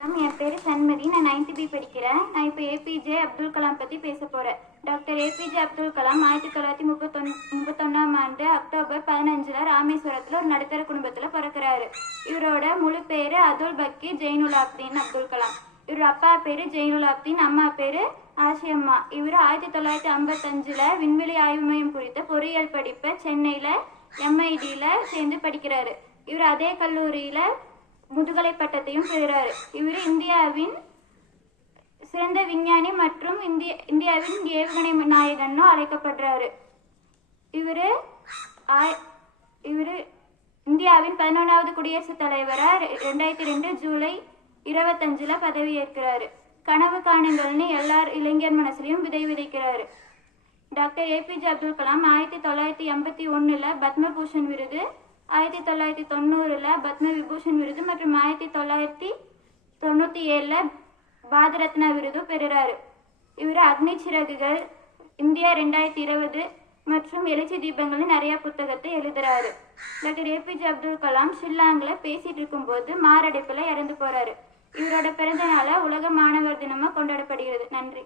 என் பேர் சண்மதி. நான் 9th B படிக்கிறேன். நான் இப்போ ஏபிஜே அப்துல் கலாம் பற்றி பேச போகிறேன். டாக்டர் ஏபிஜே அப்துல் கலாம் 1931ஆம் ஆண்டு அக்டோபர் 15 ராமேஸ்வரத்தில் ஒரு நடுத்தர குடும்பத்தில் பிறக்கிறாரு. இவரோட முழு பேர் அதுல் பக்கீர் ஜெயினுலாப்தீன் அப்துல் கலாம். இவர் அப்பா பேர் ஜெயினுலாப்தீன், அம்மா பேர் ஆசியம்மா. இவர் 1955 விண்வெளி ஆய்வு மையம் குறித்த பொறியியல் படிப்பை சென்னையில் MITயில் சேர்ந்து படிக்கிறாரு. இவர் அதே கல்லூரியில் முதுகலை பட்டத்தையும் பெறுகிறார். இவர் இந்தியாவின் சிறந்த விஞ்ஞானி மற்றும் இந்தியாவின் ஏவுகணை நாயகன்னு அழைக்கப்படுறாரு. இவர் இந்தியாவின் 11வது குடியரசுத் தலைவராக 2002 ஜூலை 25 பதவியேற்கிறாரு. கனவு காணுங்கள்னு எல்லார் இளைஞர் மனசுலையும் விதை விதைக்கிறாரு. டாக்டர் ஏபிஜே அப்துல் கலாம் 1981 பத்மபூஷன் விருது, 1990 பத்ம விபூஷன் விருது மற்றும் 1997 பாரத ரத்னா விருது பெறுறாரு. இவர் அக்னி சிறகுகள், இந்தியா 2020 மற்றும் எழுச்சி தீபங்கள்னு நிறைய புத்தகத்தை எழுதுறாரு. டாக்டர் ஏபிஜே அப்துல் கலாம் ஷில்லாங்கில் பேசிட்டு இருக்கும்போது மாரடைப்பில் இறந்து போறாரு. இவரோட பிறந்த நாளை உலக மாணவர் தினமாக கொண்டாடப்படுகிறது. நன்றி.